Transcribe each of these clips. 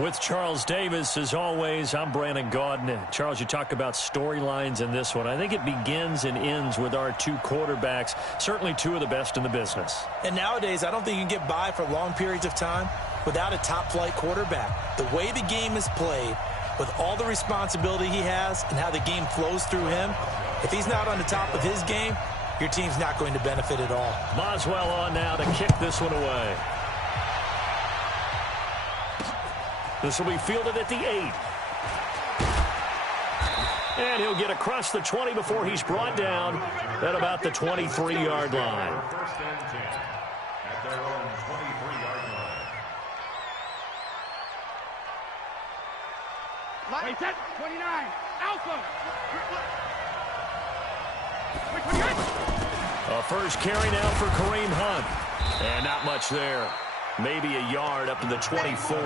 With Charles Davis, as always, I'm Brandon Gaudin. Charles, you talk about storylines in this one. I think it begins and ends with our two quarterbacks, certainly two of the best in the business. And nowadays, I don't think you can get by for long periods of time without a top-flight quarterback. The way the game is played, with all the responsibility he has and how the game flows through him, if he's not on the top of his game, your team's not going to benefit at all. Boswell on now to kick this one away. This will be fielded at the 8. And he'll get across the 20 before he's brought down at about the 23-yard line. First and 10 at their own 23-yard line. Wait, set, 29, Alpha. A first carry now for Kareem Hunt. And not much there. Maybe a yard up to the 24.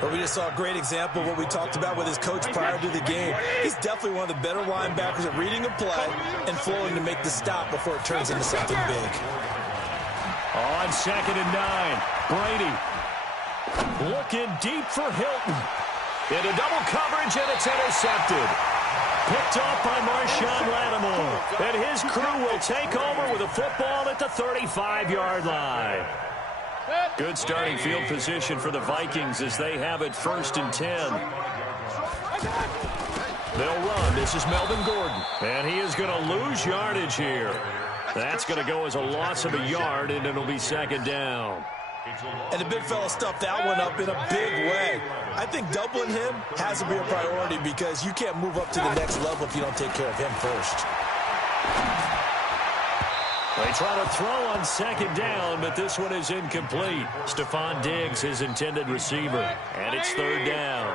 But we just saw a great example of what we talked about with his coach prior to the game. He's definitely one of the better linebackers at reading a play and flowing to make the stop before it turns into something big. On 2nd and 9, Brady looking deep for Hilton. Into double coverage, and it's intercepted. Picked off by Marshawn Lattimore. And his crew will take over with a football at the 35-yard line. Good starting field position for the Vikings as they have it 1st and 10. They'll run. This is Melvin Gordon. And he is going to lose yardage here. That's going to go as a loss of a yard, and it'll be 2nd down. And the big fella stuffed that one up in a big way. I think doubling him has to be a priority because you can't move up to the next level if you don't take care of him first. They try to throw on 2nd down, but this one is incomplete. Stephon Diggs, his intended receiver, and it's 3rd down.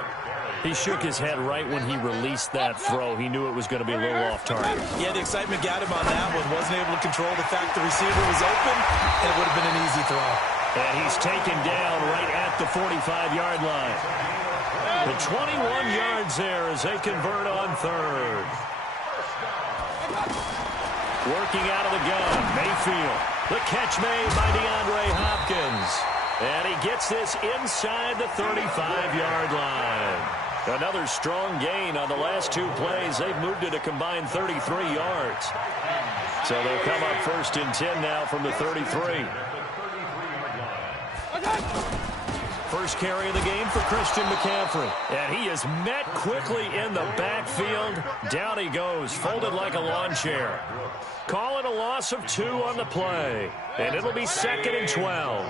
He shook his head right when he released that throw. He knew it was going to be a little off target. Yeah, the excitement got him on that one. Wasn't able to control the fact the receiver was open, and it would have been an easy throw. And he's taken down right at the 45-yard line. The 21 yards there as they convert on 3rd. Working out of the gun, Mayfield. The catch made by DeAndre Hopkins. And he gets this inside the 35-yard line. Another strong gain on the last 2 plays. They've moved it a combined 33 yards. So they'll come up 1st and 10 now from the 33. First carry of the game for Christian McCaffrey. And he is met quickly in the backfield. Down he goes, folded like a lawn chair. Call it a loss of 2 on the play. And it'll be 2nd and 12.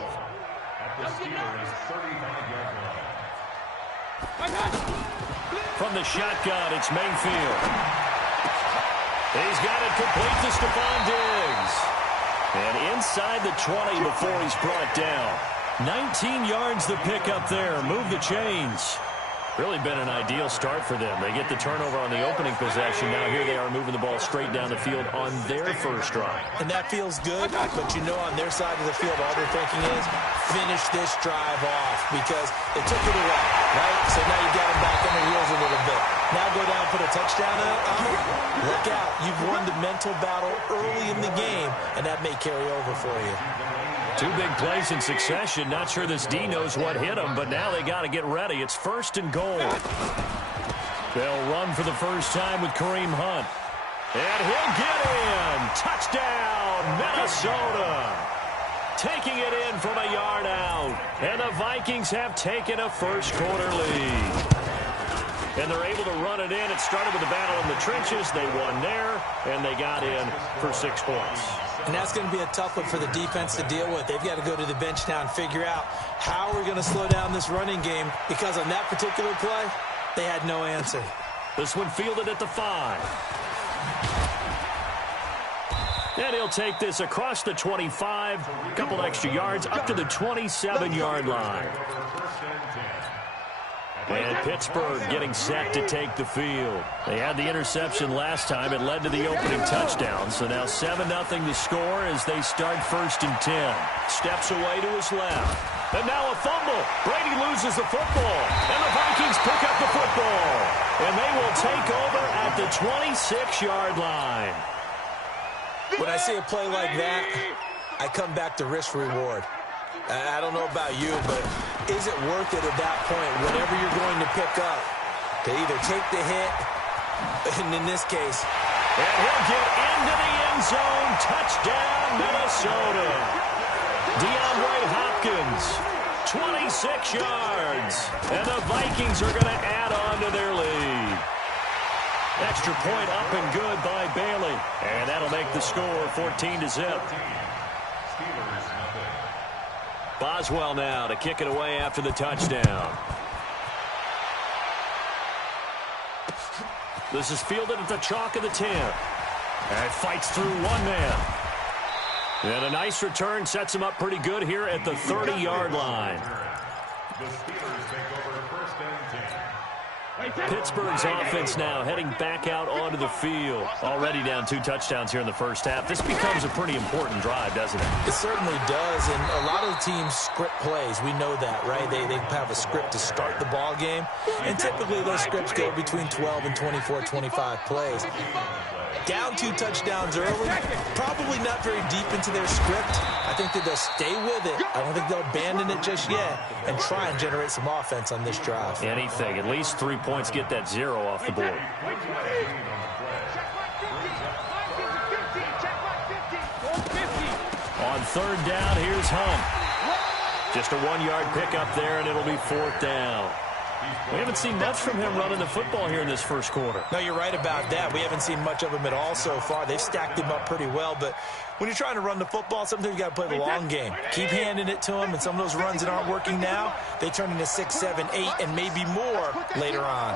From the shotgun, it's Mayfield. He's got it complete to Stephon Diggs. And inside the 20 before he's brought down. 19 yards the pick up there. Move the chains. Really been an ideal start for them. They get the turnover on the opening possession. Now here they are moving the ball straight down the field on their first drive. And that feels good, but you know on their side of the field all they're thinking is finish this drive off because they took it away, right? So now you got them back on their heels a little bit. Now go down and put a touchdown in it. Look out. You've won the mental battle early in the game, and that may carry over for you. 2 big plays in succession. Not sure this D knows what hit him, but now they got to get ready. It's 1st and goal. They'll run for the first time with Kareem Hunt. And he'll get in. Touchdown, Minnesota. Taking it in from a yard out. And the Vikings have taken a first-quarter lead. And they're able to run it in. It started with a battle in the trenches. They won there, and they got in for 6 points. And that's going to be a tough one for the defense to deal with. They've got to go to the bench now and figure out how we're going to slow down this running game because on that particular play, they had no answer. This one fielded at the 5. And he'll take this across the 25, a couple extra yards, up to the 27-yard line. And Pittsburgh getting set to take the field. They had the interception last time. It led to the opening touchdown. So now 7-0 the score as they start 1st and 10. Steps away to his left. And now a fumble. Brady loses the football. And the Vikings pick up the football. And they will take over at the 26-yard line. When I see a play like that, I come back to risk reward. I don't know about you, but is it worth it at that point, whatever you're going to pick up, to either take the hit, and in this case, and he'll get into the end zone. Touchdown, Minnesota. DeAndre Hopkins, 26 yards. And the Vikings are going to add on to their lead. Extra point up and good by Bailey. And that'll make the score 14-0. Boswell now to kick it away after the touchdown. This is fielded at the chalk of the 10. And fights through one man. And a nice return sets him up pretty good here at the 30-yard line. The Steelers take over first and 10. Pittsburgh's offense now heading back out onto the field. Already down 2 touchdowns here in the first half. This becomes a pretty important drive, doesn't it? It certainly does, and a lot of teams script plays. We know that, right? They have a script to start the ball game, and typically those scripts go between 12 and 24, 25 plays. Down 2 touchdowns early, probably not very deep into their script. I think that they'll stay with it. I don't think they'll abandon it just yet and try and generate some offense on this drive. Anything. At least 3 points, get that 0 off the board. On third down, here's Hunt. Just a 1-yard pickup there, and it'll be 4th down. We haven't seen much from him running the football here in this first quarter. No, you're right about that. We haven't seen much of him at all so far. They've stacked him up pretty well, but when you're trying to run the football, sometimes you got to play the long game. Keep handing it to him, and some of those runs that aren't working now, they turn into 6, 7, 8, and maybe more later on.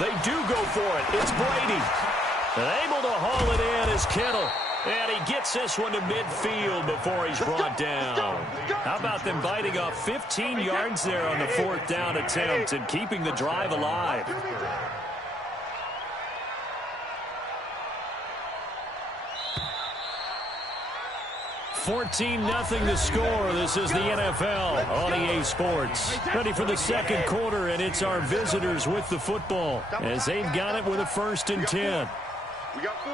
They do go for it. It's Brady. And able to haul it in is Kittle. And he gets this one to midfield before he's brought down. How about them biting off 15 yards there on the 4th down attempt and keeping the drive alive? (14-0) the score. This is the NFL on EA Sports. Ready for the second quarter, and it's our visitors with the football as they've got it with a 1st and 10. We got 4.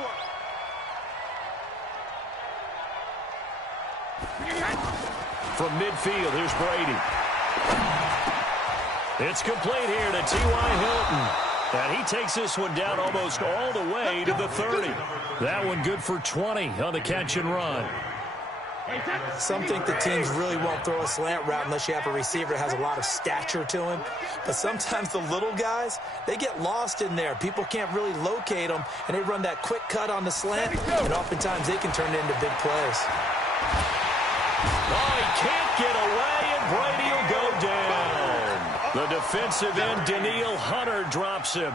From midfield, here's Brady. It's complete here to T.Y. Hilton. And he takes this one down almost all the way to the 30. That one good for 20 on the catch and run. Some think the teams really won't throw a slant route unless you have a receiver that has a lot of stature to him. But sometimes the little guys, they get lost in there. People can't really locate them, and they run that quick cut on the slant, and oftentimes they can turn it into big plays. Oh, he can't get away, and Brady will go down. The defensive end, Danielle Hunter, drops him.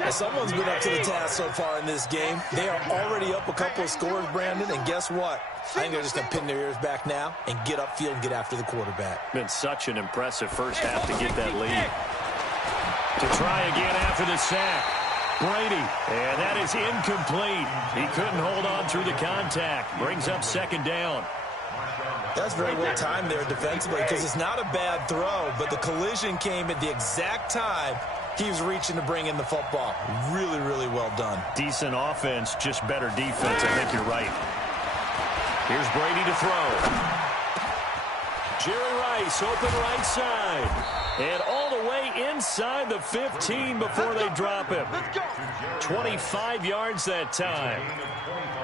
Well, someone's been up to the task so far in this game. They are already up a couple of scores, Brandon, and guess what? I think they're just going to pin their ears back now and get upfield and get after the quarterback. Been such an impressive first half to get that lead. To try again after the sack. Brady, and that is incomplete. He couldn't hold on through the contact. Brings up 2nd down. That's very well timed there defensively because it's not a bad throw, but the collision came at the exact time he was reaching to bring in the football. Really, really well done. Decent offense, just better defense. I think you're right. Here's Brady to throw. Jerry Rice, open right side. And all the way inside the 15 before they drop him. 25 yards that time.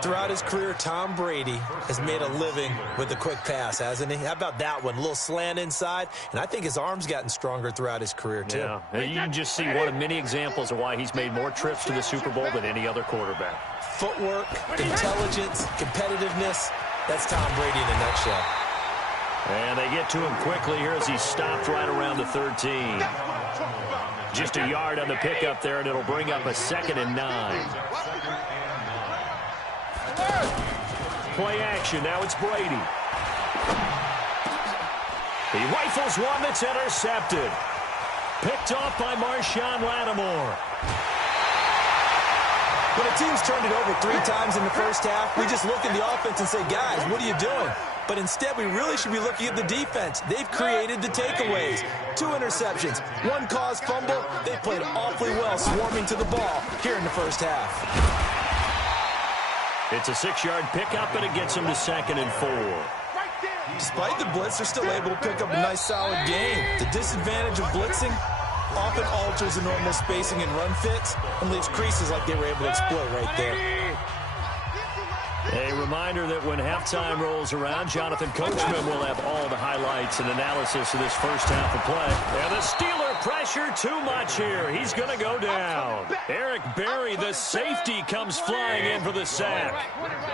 Throughout his career, Tom Brady has made a living with the quick pass, hasn't he? How about that one? A little slant inside, and I think his arm's gotten stronger throughout his career, too. Yeah, you can just see one of many examples of why he's made more trips to the Super Bowl than any other quarterback. Footwork, intelligence, competitiveness, that's Tom Brady in a nutshell. And they get to him quickly here as he's stopped right around the 13. Just a yard on the pickup there, and it'll bring up a 2nd and 9. Play action. Now it's Brady. He rifles one that's intercepted. Picked off by Marshawn Lattimore. When a team's turned it over 3 times in the first half, we just look at the offense and say, guys, what are you doing? But instead, we really should be looking at the defense. They've created the takeaways. 2 interceptions, 1 caused fumble. They played awfully well swarming to the ball here in the first half. It's a 6-yard pickup, and it gets them to 2nd and 4. Despite the blitz, they're still able to pick up a nice, solid gain. The disadvantage of blitzing often alters the normal spacing and run fits and leaves creases like they were able to exploit right there. A reminder that when halftime rolls around, Jonathan Coachman will have all the highlights and analysis of this first half of play. And the Steeler pressure too much here. He's going to go down. Eric Berry, the safety, comes flying in for the sack.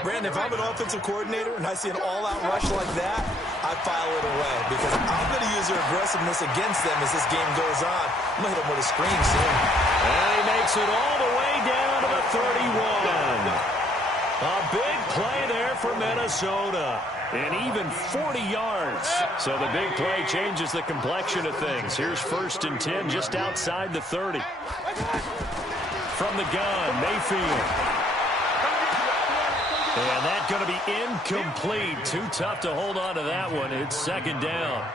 Brandon, if I'm an offensive coordinator and I see an all-out rush like that, I file it away because I'm going to use their aggressiveness against them as this game goes on. I'm going to hit them with a screen soon. And he makes it all the way down to the 31. A big play there for Minnesota. And even 40 yards. So the big play changes the complexion of things. Here's 1st and 10 just outside the 30. From the gun, Mayfield. And that's going to be incomplete. Too tough to hold on to that one. It's 2nd down.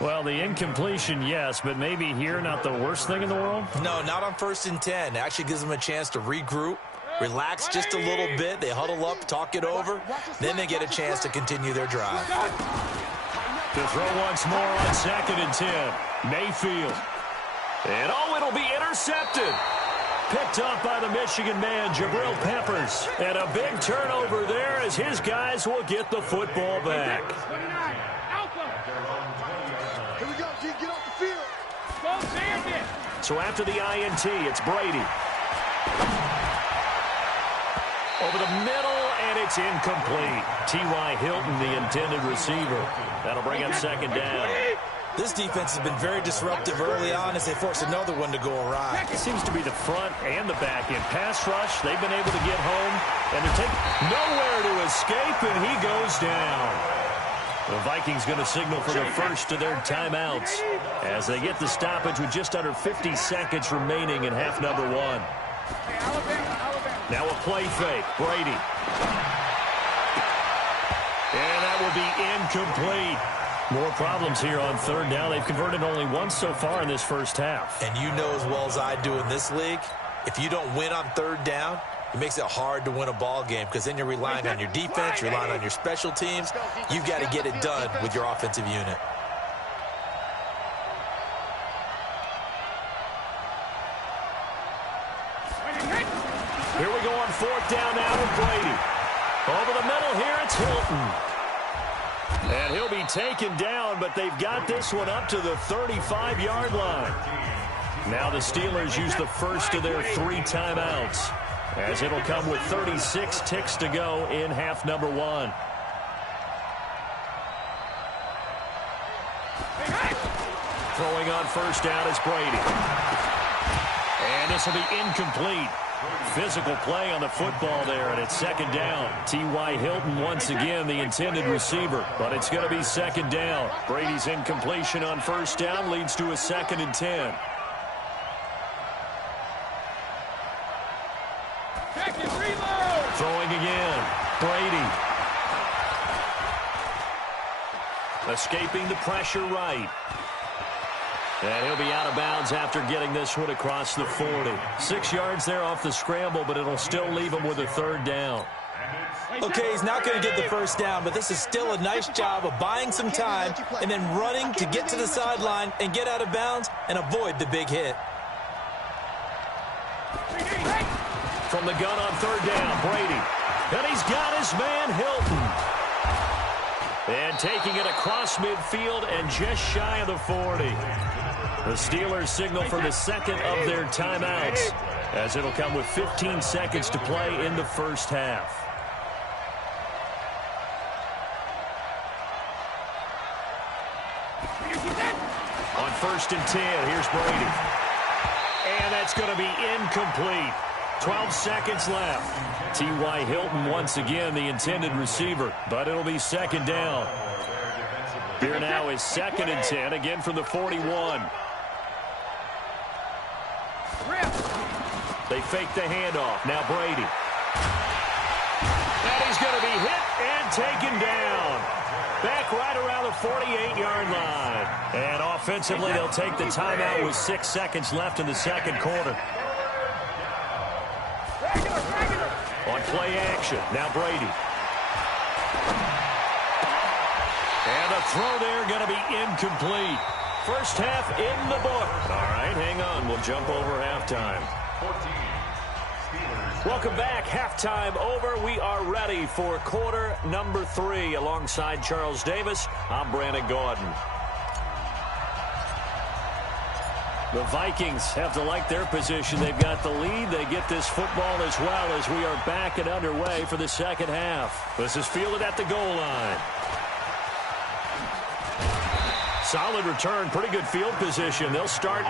Well, the incompletion, yes, but maybe here not the worst thing in the world? No, not on 1st and 10. It actually gives them a chance to regroup, relax just a little bit. They huddle up, talk it over. Then they get a chance to continue their drive. To throw once more on 2nd and 10. Mayfield. And it'll be intercepted. Picked up by the Michigan man, Jabril Peppers. And a big turnover there as his guys will get the football back. Here we go, G. Get off the field. Go, Sanders. So after the INT, it's Brady. Over the middle, and it's incomplete. T.Y. Hilton, the intended receiver. That'll bring up 2nd down. This defense has been very disruptive early on as they force another one to go awry. It seems to be the front and the back end. Pass rush, they've been able to get home, and they're taking nowhere to escape, and he goes down. The Vikings going to signal for the first of their timeouts as they get the stoppage with just under 50 seconds remaining in half number 1. Now a play fake. Brady. And that will be incomplete. More problems here on 3rd down. They've converted only once so far in this first half. And you know as well as I do in this league, if you don't win on 3rd down, it makes it hard to win a ball game because then you're relying on your defense, you're relying on your special teams. You've got to get it done with your offensive unit. Here we go on 4th down now with Brady. Over the middle here, it's Hilton. And he'll be taken down, but they've got this one up to the 35-yard line. Now the Steelers use the first of their 3 timeouts, as it'll come with 36 ticks to go in half number 1. Throwing on 1st down is Brady. And this will be incomplete. Physical play on the football there, and it's 2nd down. T.Y. Hilton once again the intended receiver, but it's going to be 2nd down. Brady's incompletion on 1st down leads to a 2nd and 10. Throwing again. Brady. Escaping the pressure right. And he'll be out of bounds after getting this one across the 40. 6 yards there off the scramble, but it'll still leave him with a 3rd down. Okay, he's not going to get the 1st down, but this is still a nice job of buying some time and then running to get to the sideline and get out of bounds and avoid the big hit. From the gun on 3rd down, Brady. And he's got his man, Hilton. And taking it across midfield and just shy of the 40. The Steelers signal for the 2nd of their timeouts, as it'll come with 15 seconds to play in the first half. On 1st and 10, here's Brady. And that's going to be incomplete. 12 seconds left. T.Y. Hilton once again the intended receiver, but it'll be 2nd down. Here now is 2nd and 10, again from the 41. They fake the handoff. Now Brady. And he's going to be hit and taken down. Back right around the 48-yard line. And offensively, they'll take the timeout with 6 seconds left in the 2nd quarter. On play action. Now Brady. And the throw there going to be incomplete. First half in the book. All right, hang on. We'll jump over halftime. 14. Steelers. Welcome back. Halftime over. We are ready for quarter number 3. Alongside Charles Davis, I'm Brandon Gordon. The Vikings have to like their position. They've got the lead. They get this football as well as we are back and underway for the second half. This is fielded at the goal line. Solid return. Pretty good field position. They'll start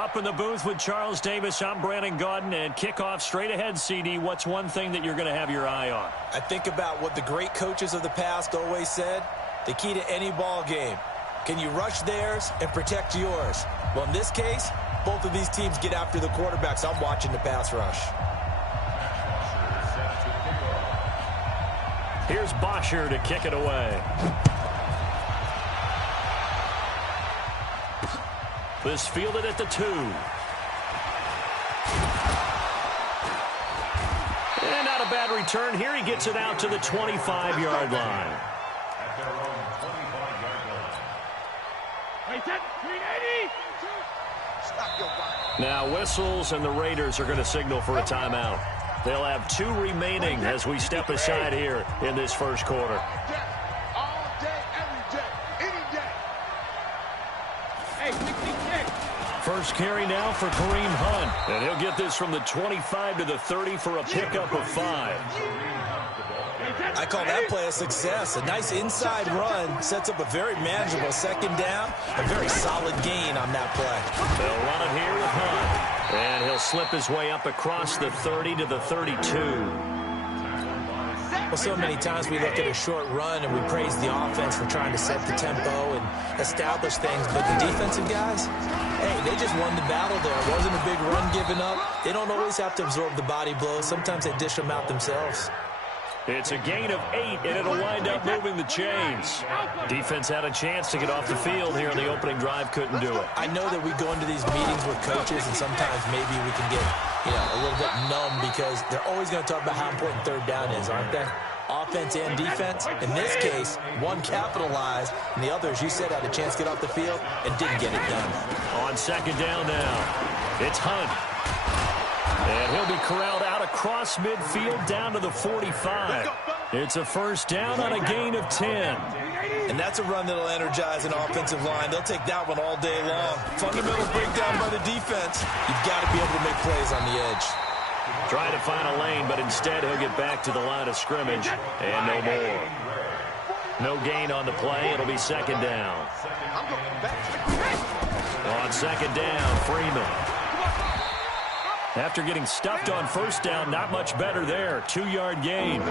Up in the booth with Charles Davis, I'm Brandon Gaudin, and kickoff straight ahead, CD. What's one thing that you're going to have your eye on? I think about what the great coaches of the past always said. The key to any ball game. Can you rush theirs and protect yours? Well, in this case, both of these teams get after the quarterback, so I'm watching the pass rush. Here's Bosher to kick it away. This fielded at the 2. And not a bad return. Here he gets it out to the 25-yard line. At their own 25-yard line. Now whistles, and the Raiders are going to signal for a timeout. They'll have 2 remaining as we step aside here in this first quarter. All day, every day, any day. Hey, kick. First carry now for Kareem Hunt. And he'll get this from the 25 to the 30 for a pickup of 5. I call that play a success. A nice inside run sets up a very manageable second down. A very solid gain on that play. They'll run it here with Hunt. And he'll slip his way up across the 30 to the 32. Well, so many times we look at a short run and we praise the offense for trying to set the tempo and establish things. But the defensive guys, hey, they just won the battle there. It wasn't a big run given up. They don't always have to absorb the body blows. Sometimes they dish them out themselves. It's a gain of 8, and it'll wind up moving the chains. Defense had a chance to get off the field here in the opening drive, couldn't do it. I know that we go into these meetings with coaches, and sometimes maybe we can get, a little bit numb because they're always going to talk about how important third down is, aren't they? Offense and defense. In this case, one capitalized, and the other, as you said, had a chance to get off the field and didn't get it done. On second down now, it's Hunt. And he'll be corralled out across midfield down to the 45. It's a first down on a gain of 10. And that's a run that'll energize an offensive line. They'll take that one all day long. Fundamental breakdown by the defense. You've got to be able to make plays on the edge. Try to find a lane, but instead he'll get back to the line of scrimmage and no more. No gain on the play. It'll be second down. On second down, Freeman. After getting stuffed on first down, not much better there. 2-yard gain.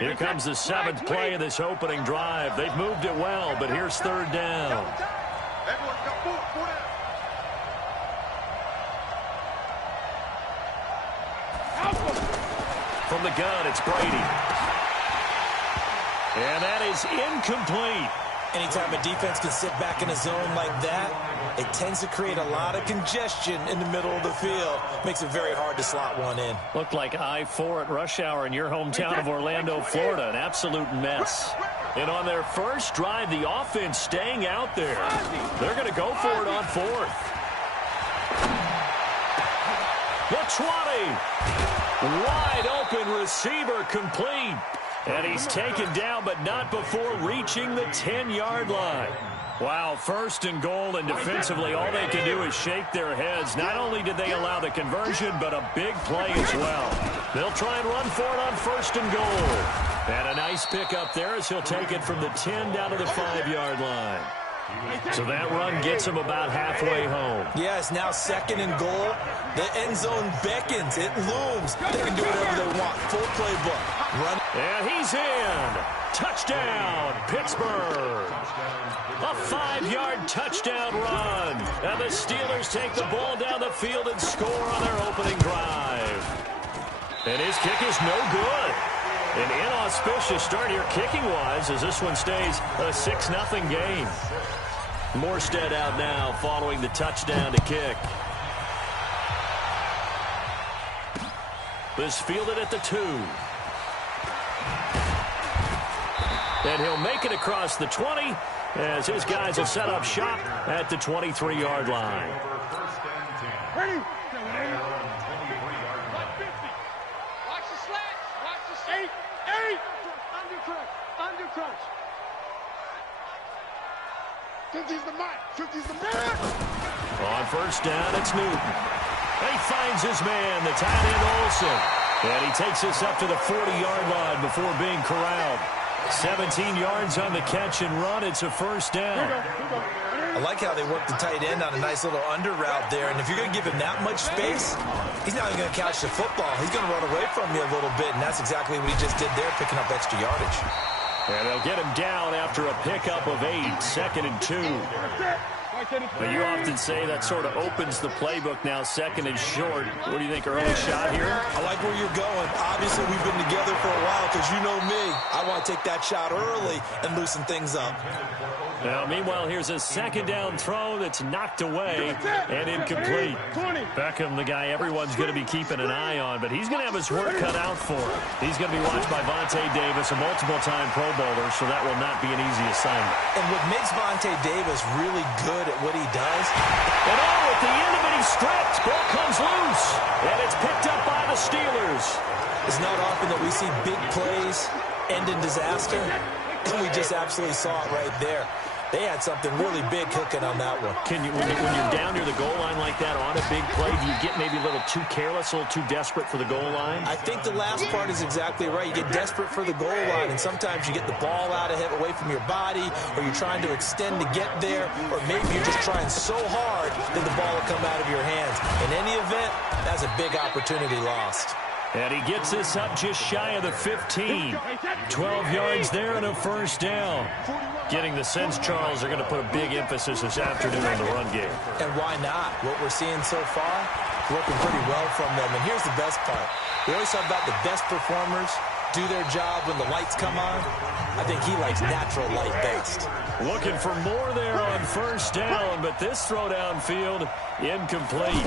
Here comes the 7th play of this opening drive. They've moved it well, but here's third down. From the gun, it's Brady. And that is incomplete. Anytime a defense can sit back in a zone like that, it tends to create a lot of congestion in the middle of the field. Makes it very hard to slot one in. Looked like I-4 at rush hour in your hometown of Orlando, Florida. An absolute mess. And on their first drive, the offense staying out there. They're going to go for it on 4th. The 20. Wide open receiver complete. And he's taken down, but not before reaching the 10-yard line. Wow, first and goal, and defensively, all they can do is shake their heads. Not only did they allow the conversion, but a big play as well. They'll try and run for it on first and goal. And a nice pickup there as he'll take it from the 10 down to the 5-yard line. So that run gets him about halfway home. Yes, now second and goal. The end zone beckons. It looms. They can do whatever they want. Full playbook. Run. And he's in. Touchdown, Pittsburgh. A 5-yard touchdown run. And the Steelers take the ball down the field and score on their opening drive. And his kick is no good. An inauspicious start here kicking-wise as this one stays a 6-0 game. Morstead out now following the touchdown to kick. This fielded at the 2. And he'll make it across the 20 as his guys will set up shop at the 23-yard line. Ready? Watch the slant. Watch the 8. Under crunch. 50's the mark. 50's the mark. On first down, it's Newton. He finds his man, the tight end Olsen. And he takes us up to the 40-yard line before being corralled. 17 yards on the catch and run. It's a first down. I like how they work the tight end on a nice little under route there. And if you're going to give him that much space, he's not even going to catch the football. He's going to run away from you a little bit, and that's exactly what he just did there, picking up extra yardage. And they'll get him down after a pickup of 8, 2nd and 2. But you often say that sort of opens the playbook now, 2nd and short. What do you think, early shot here? I like where you're going. Obviously, we've been together for a while because you know me. I want to take that shot early and loosen things up. Now, meanwhile, here's a 2nd down throw that's knocked away and incomplete. Beckham, the guy everyone's going to be keeping an eye on, but he's going to have his work cut out for him. He's going to be watched by Vontae Davis, a multiple-time Pro Bowler, so that will not be an easy assignment. And what makes Vontae Davis really good at what he does. And at the end of it, he's stripped. Ball comes loose, and it's picked up by the Steelers. It's not often that we see big plays end in disaster, and we just absolutely saw it right there. They had something really big cooking on that one. When you're down near the goal line like that on a big play, do you get maybe a little too careless, a little too desperate for the goal line? I think the last part is exactly right. You get desperate for the goal line, and sometimes you get the ball out of it, away from your body, or you're trying to extend to get there, or maybe you're just trying so hard that the ball will come out of your hands. In any event, that's a big opportunity lost. And he gets us up just shy of the 15. 12 yards there and a first down. Getting the sense, Charles, are going to put a big emphasis this afternoon on the run game. And why not? What we're seeing so far, working pretty well from them. And here's the best part. We always talk about the best performers do their job when the lights come on. I think he likes natural light best. Looking for more there on first down, but this throw downfield, incomplete.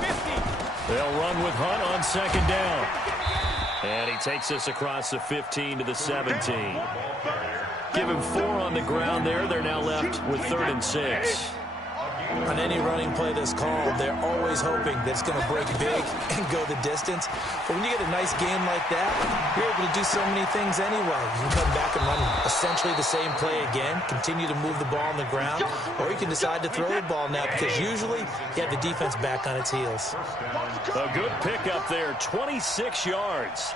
They'll run with Hunt on 2nd down. And he takes us across the 15 to the 17. Give him 4 on the ground there. They're now left with 3rd and 6. On any running play that's called, they're always hoping that it's going to break big and go the distance. But when you get a nice game like that, you're able to do so many things anyway. You can come back and run essentially the same play again, continue to move the ball on the ground, or you can decide to throw the ball now because usually you have the defense back on its heels. A good pickup there, 26 yards.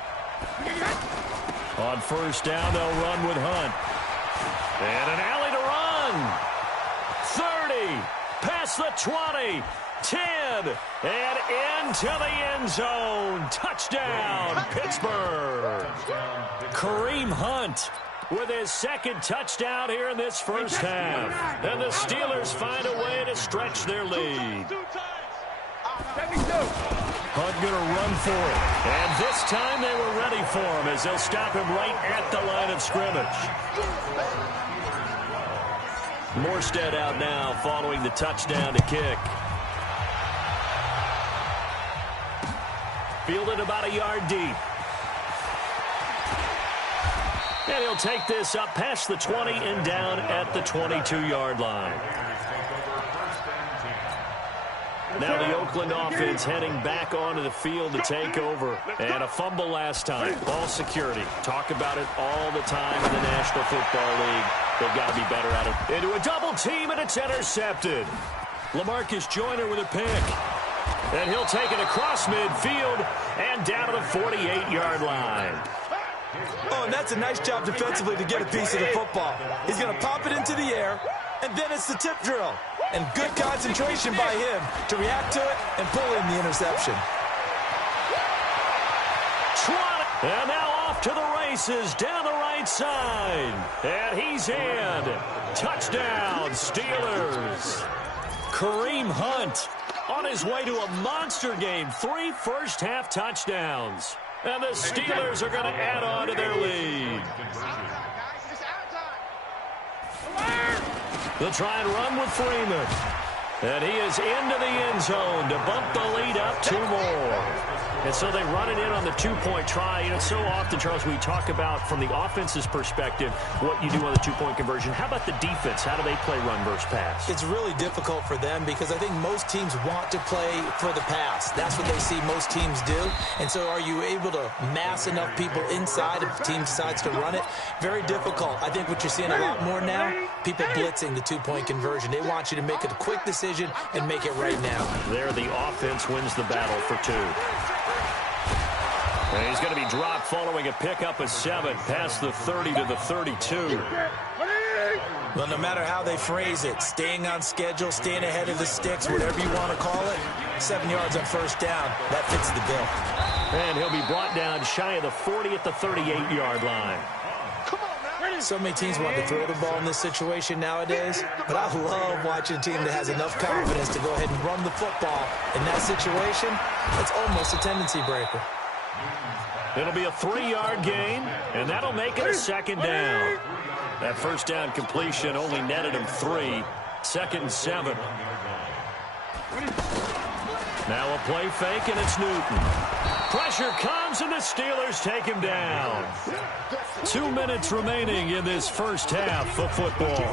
On first down, they'll run with Hunt. And an alley to run. 30, past the 20, 10, and into the end zone. Touchdown, Pittsburgh. Kareem Hunt with his 2nd touchdown here in this first half. And the Steelers find a way to stretch their lead. Hunt going to run for it. And this time they were ready for him as they'll stop him right at the line of scrimmage. Morstead out now following the touchdown to kick. Fielded about a yard deep. And he'll take this up past the 20 and down at the 22-yard line. Now the Oakland offense heading back onto the field to take over. And a fumble last time. Ball security. Talk about it all the time in the National Football League. They've got to be better at it. Into a double team, and it's intercepted. LaMarcus Joyner with a pick. And he'll take it across midfield and down to the 48-yard line. Oh, and that's a nice job defensively to get a piece of the football. He's going to pop it into the air, and then it's the tip drill. And good concentration by him to react to it and pull in the interception. And now off to the races down the right side. And he's in. Touchdown, Steelers. Kareem Hunt on his way to a monster game. 3 first-half touchdowns. And the Steelers are going to add on to their lead. They'll try and run with Freeman. And he is into the end zone to bump the lead up 2 more. And so they run it in on the 2-point try. You know, so often, Charles, we talk about from the offense's perspective what you do on the 2-point conversion. How about the defense? How do they play run versus pass? It's really difficult for them because I think most teams want to play for the pass. That's what they see most teams do. And so are you able to mass enough people inside if the team decides to run it? Very difficult. I think what you're seeing a lot more now, people blitzing the 2-point conversion. They want you to make a quick decision and make it right now. There, the offense wins the battle for 2. And he's going to be dropped following a pickup of 7 past the 30 to the 32. Well, no matter how they phrase it, staying on schedule, staying ahead of the sticks, whatever you want to call it, 7 yards on first down, that fits the bill. And he'll be brought down shy of the 40 at the 38-yard line. So many teams want to throw the ball in this situation nowadays, but I love watching a team that has enough confidence to go ahead and run the football. In that situation, it's almost a tendency breaker. It'll be a 3-yard gain, and that'll make it a second down. That first down completion only netted him 3. 2nd and 7. Now a play fake, and it's Newton. Pressure comes, and the Steelers take him down. 2 minutes remaining in this first half of football.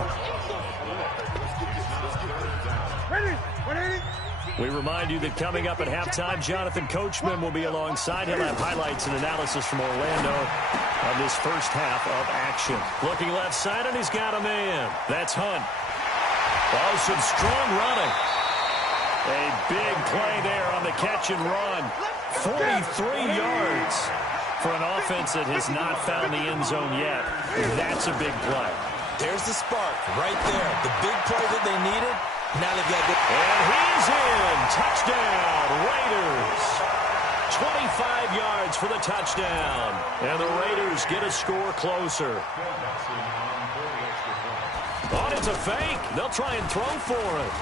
We remind you that coming up at halftime, Jonathan Coachman will be alongside. He'll have highlights and analysis from Orlando of this first half of action. Looking left side, and he's got a man. That's Hunt. Oh, some strong running. A big play there on the catch and run. 43 yards for an offense that has not found the end zone yet. That's a big play. There's the spark right there. The big play that they needed. Now they've got good. And he's in. Touchdown, Raiders. 25 yards for the touchdown. And the Raiders get a score closer. Oh, it's a fake. They'll try and throw for it.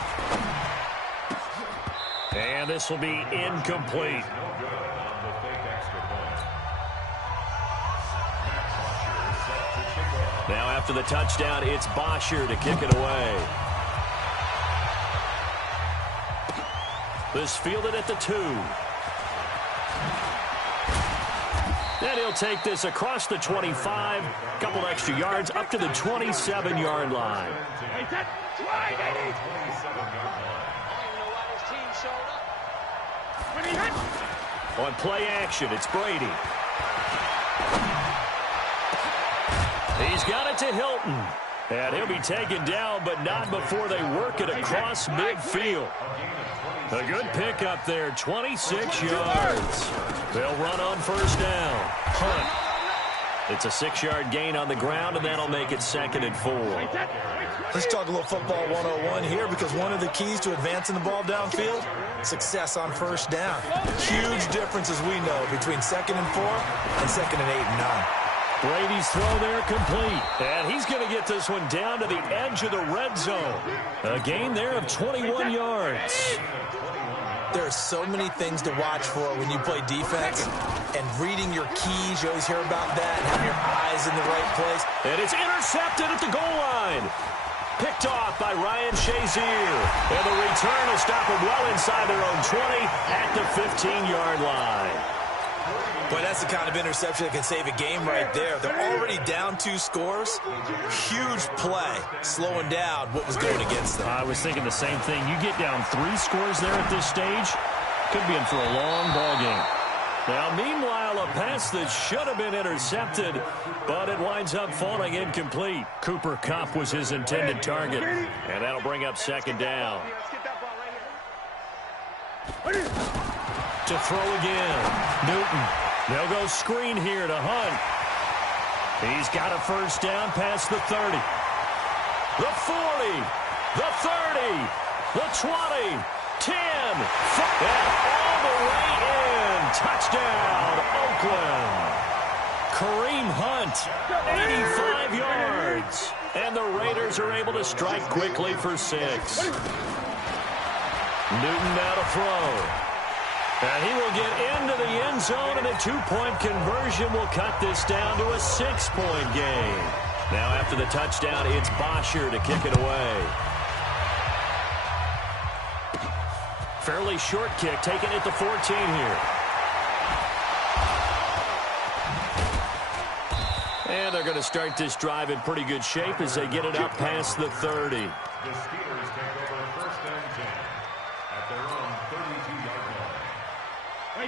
And this will be incomplete. Now after the touchdown, it's Bosher to kick it away. This fielded at the 2. Then he'll take this across the 25. Couple extra yards up to the 27-yard line. On play action, it's Brady. He's got it to Hilton. And he'll be taken down, but not before they work it across midfield. A good pickup there, 26 yards. They'll run on first down. Hunt. It's a 6-yard gain on the ground, and that'll make it 2nd and 4. Let's talk a little football 101 here, because one of the keys to advancing the ball downfield, success on first down. Huge difference, as we know, between 2nd and 4 and 2nd and 8 and 9. Brady's throw there complete. And he's going to get this one down to the edge of the red zone. A gain there of 21 yards. There are so many things to watch for when you play defense. And reading your keys, you always hear about that, and having your eyes in the right place. And it's intercepted at the goal line. Picked off by Ryan Shazier. And the return will stop them well inside their own 20 at the 15-yard line. Boy, that's the kind of interception that can save a game right there. They're already down 2 scores. Huge play, slowing down what was going against them. I was thinking the same thing. You get down 3 scores there at this stage, could be in for a long ball game. Now, meanwhile, a pass that should have been intercepted, but it winds up falling incomplete. Cooper Kupp was his intended target, and that'll bring up 2nd down. To throw again, Newton. They'll go screen here to Hunt. He's got a first down past the 30. The 40. The 30. The 20. 10. And all the way in. Touchdown, Oakland. Kareem Hunt, 85 yards. And the Raiders are able to strike quickly for 6. Newton now to throw. And he will get into the end zone, and a 2-point conversion will cut this down to a 6-point game. Now after the touchdown, it's Bosher to kick it away. Fairly short kick, taken at the 14 here. And they're going to start this drive in pretty good shape as they get it up past the 30. The Steelers take over 1st and 10 at their own 32-yard line.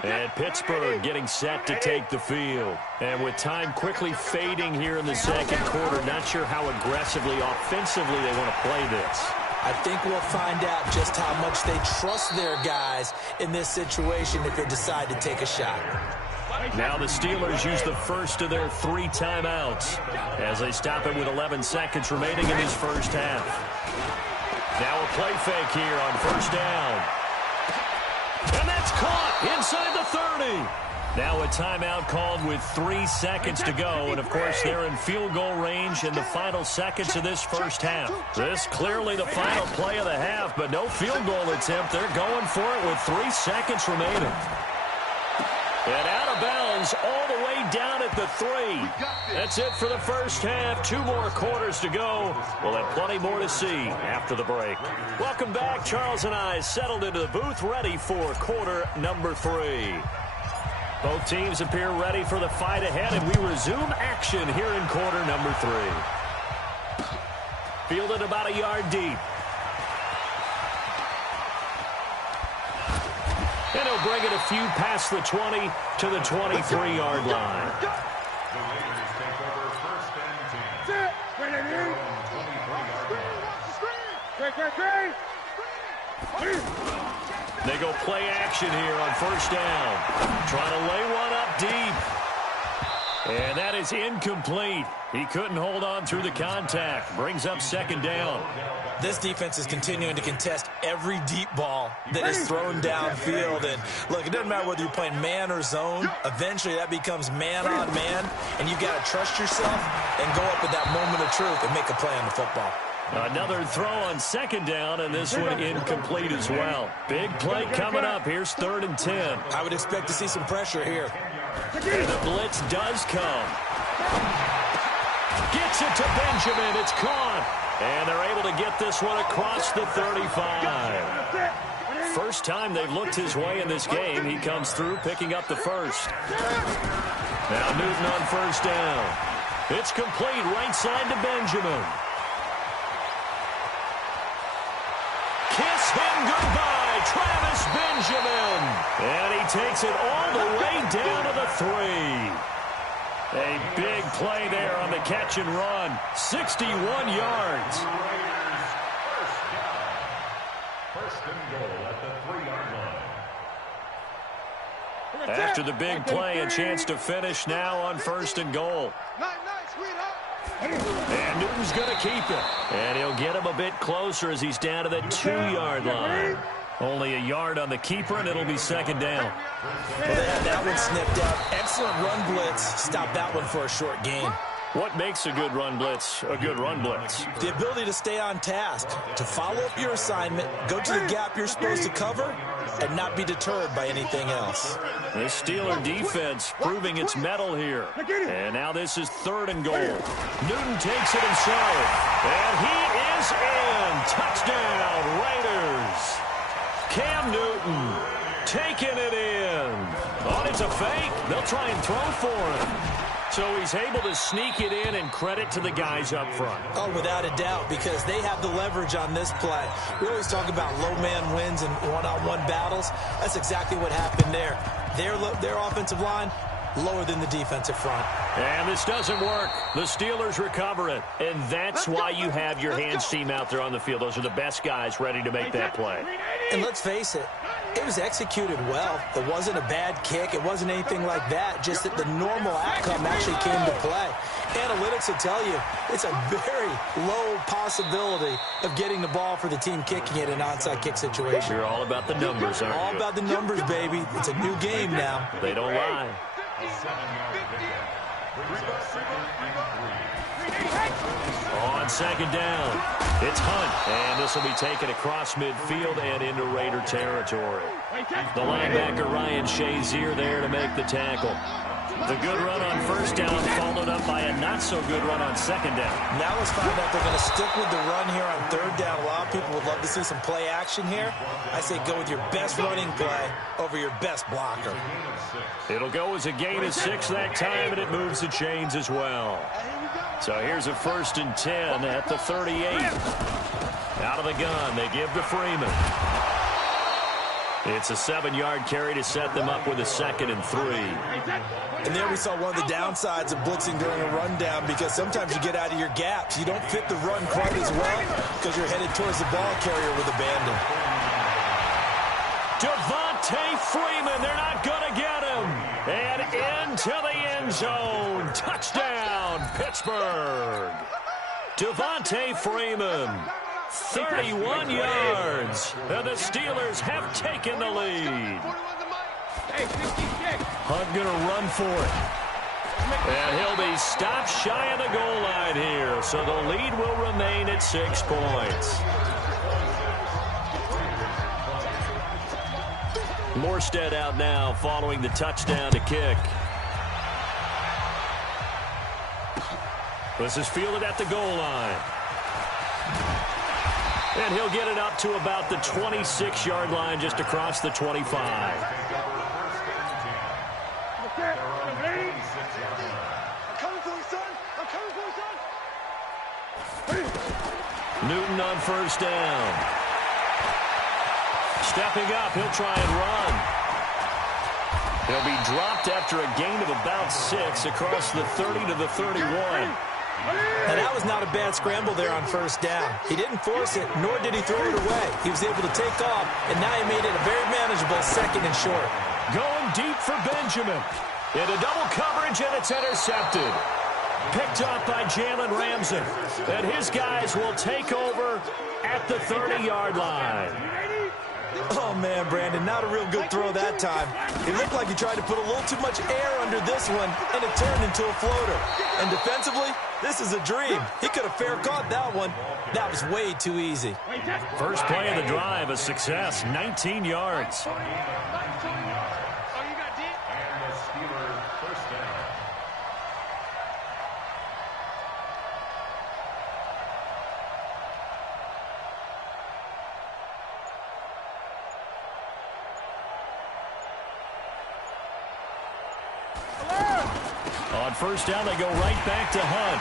And Pittsburgh getting set to take the field. And with time quickly fading here in the 2nd quarter, not sure how aggressively, offensively they want to play this. I think we'll find out just how much they trust their guys in this situation if they decide to take a shot. Now the Steelers use the first of their 3 timeouts as they stop it with 11 seconds remaining in this first half. Now a play fake here on first down. And that's caught inside the 30. Now a timeout called with 3 seconds to go. And, of course, they're in field goal range in the final seconds of this first half. This clearly the final play of the half, but no field goal attempt. They're going for it with 3 seconds remaining. And out of bounds all the way down at the 3. That's it for the first half. 2 more quarters to go. We'll have plenty more to see after the break. Welcome back. Charles and I settled into the booth, ready for quarter number 3. Both teams appear ready for the fight ahead, and we resume action here in quarter number 3. Fielded about a yard deep. And he'll bring it a few past the 20 to the 23-yard line. They go play action here on first down. Trying to lay one up deep. And that is incomplete. He couldn't hold on through the contact. Brings up second down. This defense is continuing to contest every deep ball that is thrown downfield. And, look, it doesn't matter whether you're playing man or zone. Eventually, that becomes man on man. And you've got to trust yourself and go up at that moment of truth and make a play on the football. Another throw on second down, and this one incomplete as well. Big play coming up. Here's 3rd and 10. I would expect to see some pressure here. And the blitz does come. Gets it to Benjamin. It's caught. And they're able to get this one across the 35. First time they've looked his way in this game. He comes through picking up the first. Now Newton on first down. It's complete right side to Benjamin. Kiss him goodbye, Travis Benjamin. And he takes it all the way down to the 3. A big play there on the catch and run. 61 yards. First and goal at the 3-yard line. After the big play, a chance to finish now on first and goal. And Newton's going to keep it. And he'll get him a bit closer as he's down to the 2-yard line. Only a yard on the keeper, and it'll be second down. Well, they had that one snipped out. Excellent run blitz. Stop that one for a short gain. What makes a good run blitz a good run blitz? The ability to stay on task, to follow up your assignment, go to the gap you're supposed to cover, and not be deterred by anything else. This Steeler defense proving its mettle here. And now this is 3rd and goal. Newton takes it himself. And he is in. Touchdown, Raiders. Cam Newton taking it in. Oh, it's a fake. They'll try and throw for him. So he's able to sneak it in, and credit to the guys up front. Oh, without a doubt, because they have the leverage on this play. We always talk about low man wins and one-on-one battles. That's exactly what happened there. Their offensive line, lower than the defensive front. And this doesn't work. The Steelers recover it. And that's why you have your hands team out there on the field. Those are the best guys ready to make that play. And let's face it, it was executed well. It wasn't a bad kick. It wasn't anything like that. Just that the normal outcome actually came to play. Analytics will tell you it's a very low possibility of getting the ball for the team kicking it in an onside kick situation. You're all about the numbers, aren't you? All about the numbers, baby. It's a new game now. They don't lie. A 7-yard pickup brings up 2nd and 3. On second down, it's Hunt, and this will be taken across midfield and into Raider territory. The linebacker Ryan Shazier there to make the tackle. The good run on first down followed up by a not-so-good run on second down. Now let's find out they're going to stick with the run here on 3rd down. A lot of people would love to see some play action here. I say go with your best running play over your best blocker. It'll go as a gain of 6 that time, and it moves the chains as well. So here's a 1st and 10 at the 38. Out of the gun, they give to Freeman. It's a 7-yard carry to set them up with a 2nd and 3. And there we saw one of the downsides of blitzing during a rundown, because sometimes you get out of your gaps. You don't fit the run quite as well because you're headed towards the ball carrier with abandon. Devontae Freeman, they're not going to get him. And into the end zone. Touchdown, Pittsburgh. Devontae Freeman, 31 yards. And the Steelers have taken the lead. Hunt going to run for it. And he'll be stopped shy of the goal line here. So the lead will remain at 6 points. Morstead out now following the touchdown to kick. This is fielded at the goal line. And he'll get it up to about the 26-yard line, just across the 25. Newton on first down. Stepping up, he'll try and run. He'll be dropped after a gain of about 6 across the 30 to the 31. And that was not a bad scramble there on first down. He didn't force it, nor did he throw it away. He was able to take off, and now he made it a very manageable 2nd and short. Going deep for Benjamin. Into double coverage, and it's intercepted. Picked up by Jalen Ramsey. And his guys will take over at the 30-yard line. Oh, man, Brandon, not a real good throw that time. It looked like he tried to put a little too much air under this one, and it turned into a floater. And defensively, this is a dream. He could have fair caught that one. That was way too easy. First play of the drive, a success, 19 yards. On first down, they go right back to Hunt.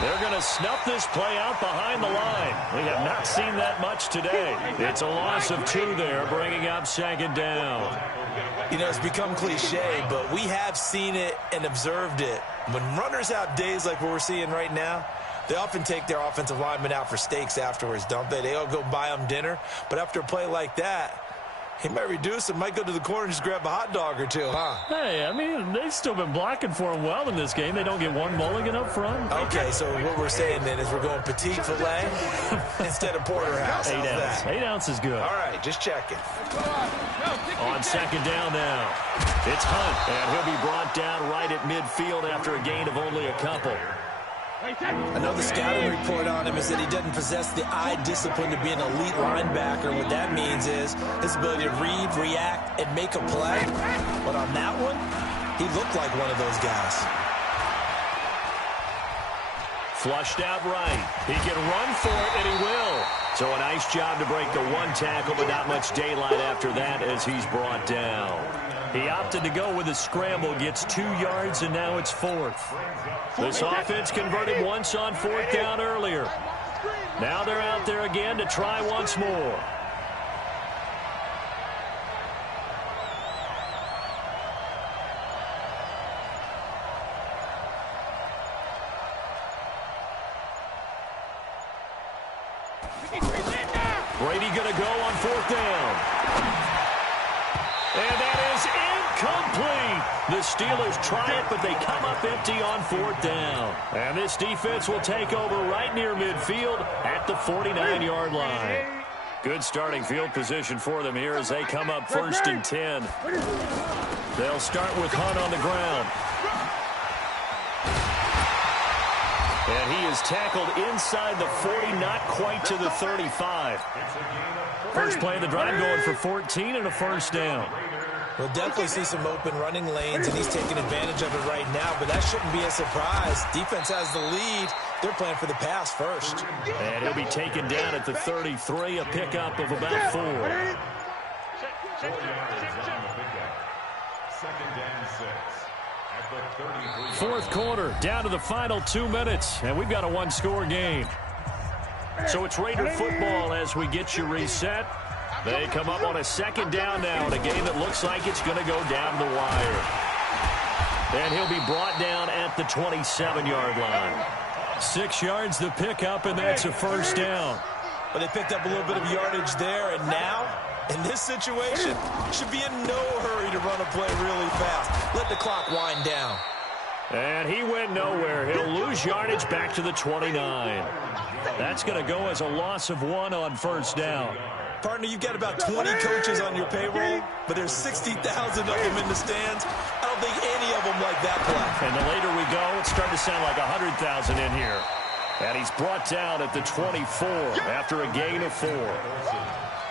They're going to snuff this play out behind the line. We have not seen that much today. It's a loss of 2 there, bringing up 2nd down. You know, it's become cliche, but we have seen it and observed it. When runners have days like what we're seeing right now, they often take their offensive linemen out for steaks afterwards, don't they? They all go buy them dinner. But after a play like that, he might reduce it, might go to the corner and just grab a hot dog or 2, huh? Hey, I mean, they've still been blocking for him well in this game. They don't get one mulligan up front. Okay, so what we're saying then is we're going petite filet instead of porterhouse. 8 ounces. 8 ounces good. All right, just checking. On 2nd down now, it's Hunt, and he'll be brought down right at midfield after a gain of only a couple. Another scouting report on him is that he doesn't possess the eye discipline to be an elite linebacker. What that means is his ability to read, react, and make a play. But on that one, he looked like one of those guys. Flushed out right. He can run for it, and he will. So a nice job to break the 1 tackle, but not much daylight after that as he's brought down. He opted to go with a scramble, gets 2 yards, and now it's 4th. This offense converted once on 4th down earlier. Now they're out there again to try once more. Brady going to go on 4th down. And that is incomplete. The Steelers try it, but they come up empty on 4th down. And this defense will take over right near midfield at the 49-yard line. Good starting field position for them here as they come up 1st and 10. They'll start with Hunt on the ground. And he is tackled inside the 40, not quite to the 35. First play of the drive going for 14 and a 1st down. We'll definitely see some open running lanes, and he's taking advantage of it right now, but that shouldn't be a surprise. Defense has the lead. They're playing for the pass first. And he'll be taken down at the 33, a pickup of about 4. 4th quarter, down to the final 2 minutes, and we've got a 1-score game. So it's Raider football as we get you reset. They come up on a 2nd down now in a game that looks like it's going to go down the wire. And he'll be brought down at the 27-yard line. 6 yards the pickup, and that's a 1st down. But they picked up a little bit of yardage there, and now In this situation, should be in no hurry to run a play really fast. Let the clock wind down. And he went nowhere. He'll lose yardage back to the 29. That's going to go as a loss of 1 on first down. Partner, you've got about 20 coaches on your payroll, but there's 60,000 of them in the stands. I don't think any of them like that play. And the later we go, it's starting to sound like 100,000 in here. And he's brought down at the 24 after a gain of 4.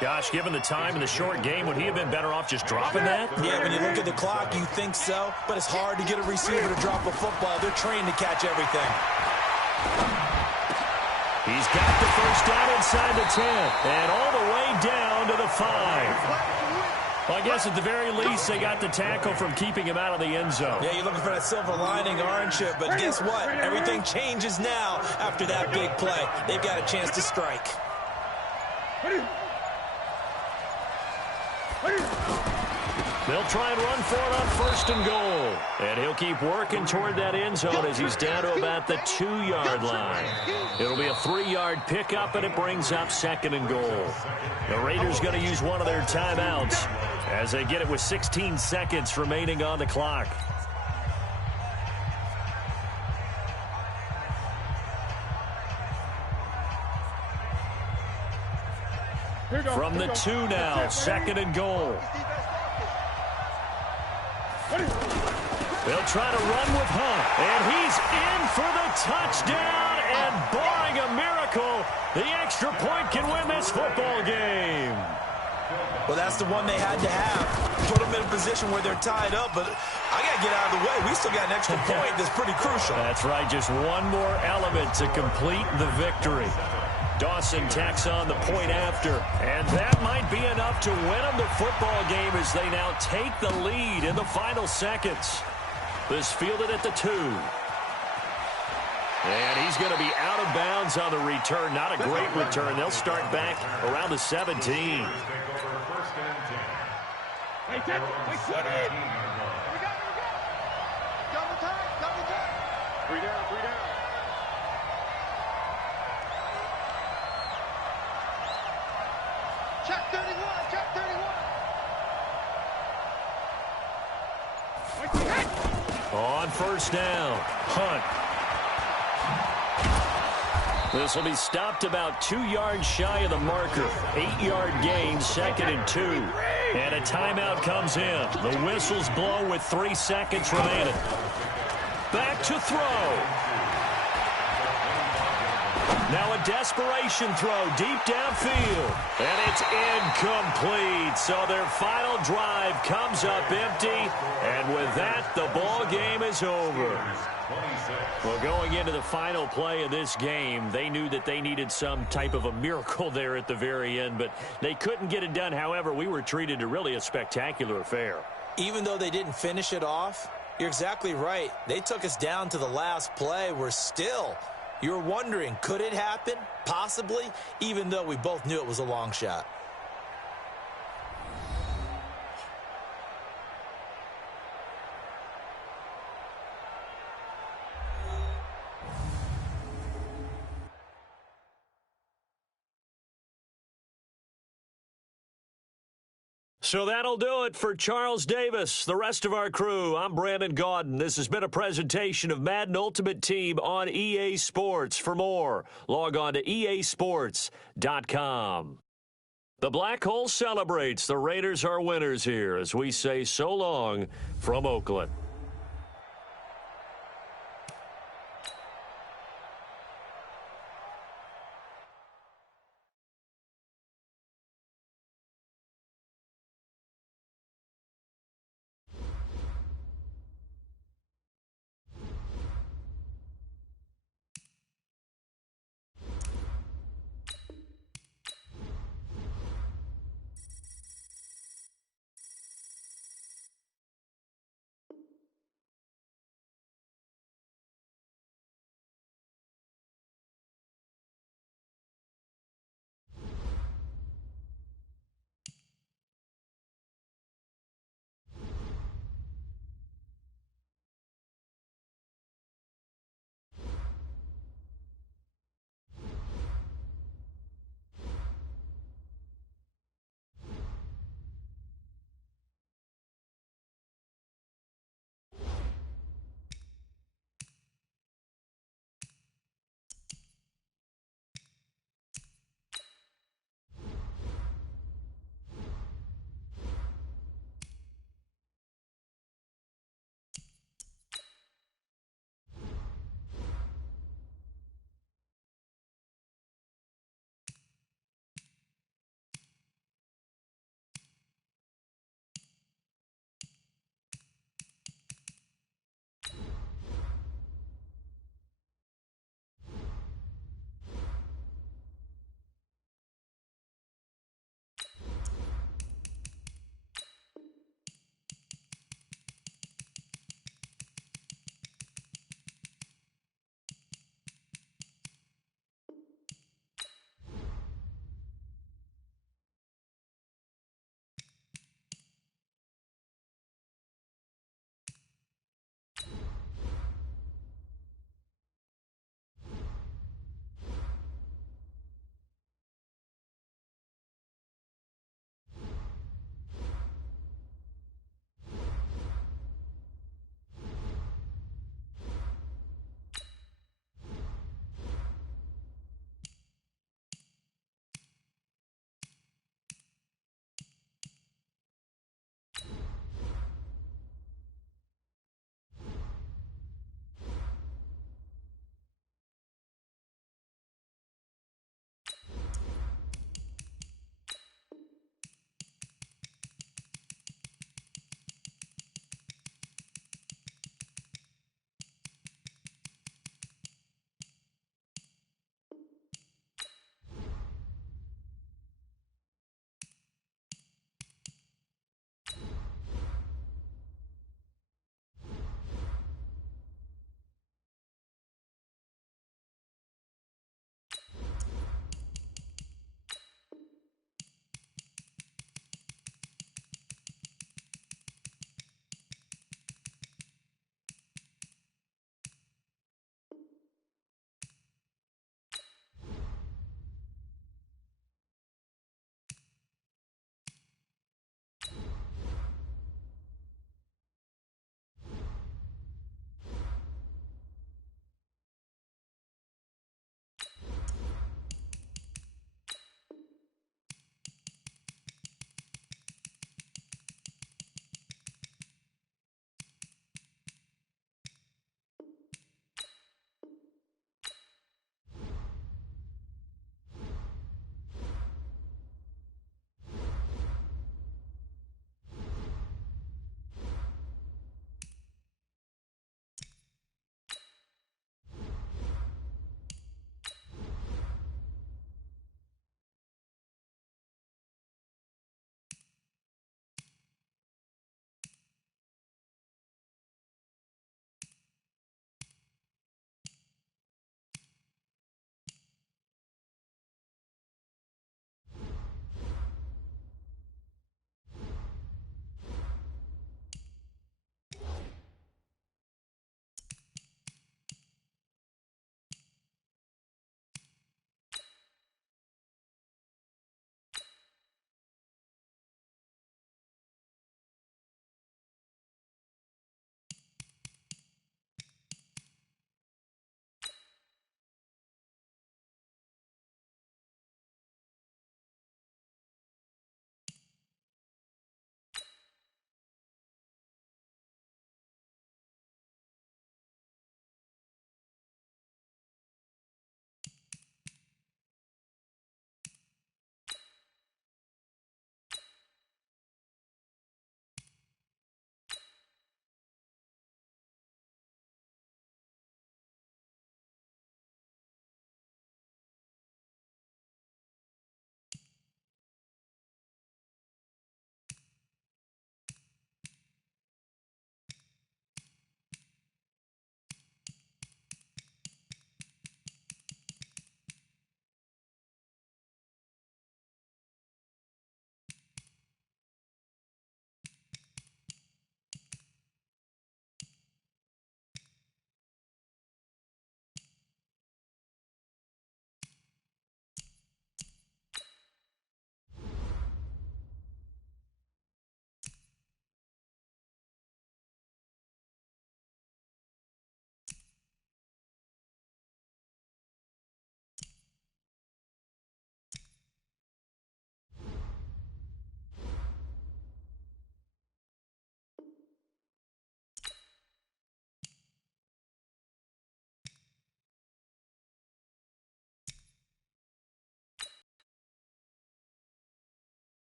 Gosh, given the time in the short game, would he have been better off just dropping that? Yeah, when you look at the clock, you think so, but it's hard to get a receiver to drop a football. They're trained to catch everything. He's got the first down inside the 10 and all the way down to the 5. Well, I guess at the very least, they got the tackle from keeping him out of the end zone. Yeah, you're looking for that silver lining, aren't you? But guess what? Everything changes now after that big play. They've got a chance to strike. They'll try and run for it on first and goal. And he'll keep working toward that end zone as he's down to about the 2-yard line. It'll be a 3-yard pickup, and it brings up second and goal. The Raiders going to use one of their timeouts as they get it with 16 seconds remaining on the clock. From the 2 now, second and goal. They'll try to run with Hunt, and he's in for the touchdown, and barring a miracle, the extra point can win this football game. Well, that's the one they had to have. Put them in a position where they're tied up, but I got to get out of the way. We still got an extra point that's pretty crucial. That's right, just one more element to complete the victory. Dawson tacks on the point after, and that might be enough to win them the football game as they now take the lead in the final seconds. This fielded at the 2. And he's going to be out of bounds on the return. Not a great return. They'll start back around the 17. Hey, Ted, wait, what is? Double time. 3 down. Check 31. On first down, Hunt. This will be stopped about 2 yards shy of the marker. 8-yard gain, second and 2. And a timeout comes in. The whistles blow with 3 seconds remaining. Back to throw. Now a desperation throw deep downfield. And it's incomplete. So their final drive comes up empty. And with that, the ball game is over. Well, going into the final play of this game, they knew that they needed some type of a miracle there at the very end, but they couldn't get it done. However, we were treated to really a spectacular affair. Even though they didn't finish it off, you're exactly right. They took us down to the last play. We're still, you're wondering, could it happen? Possibly, even though we both knew it was a long shot. So that'll do it for Charles Davis, the rest of our crew. I'm Brandon Gaudin. This has been a presentation of Madden Ultimate Team on EA Sports. For more, log on to easports.com. The Black Hole celebrates. The Raiders are winners here as we say so long from Oakland.